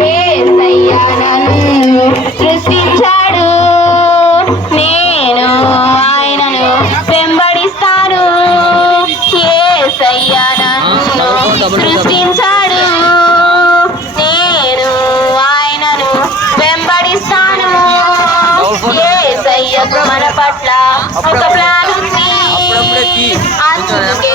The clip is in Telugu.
యేసయ్య నన్ను సృష్టించాడు, నేను ఆయనను వెంబడిస్తాను. యేసయ్య నన్ను సృష్టించాడు, నేను ఆయనను వెంబడిస్తాను. యేసయ్యకు మన పట్ల ఒక ప్లాన్ ఉంది, అందుకే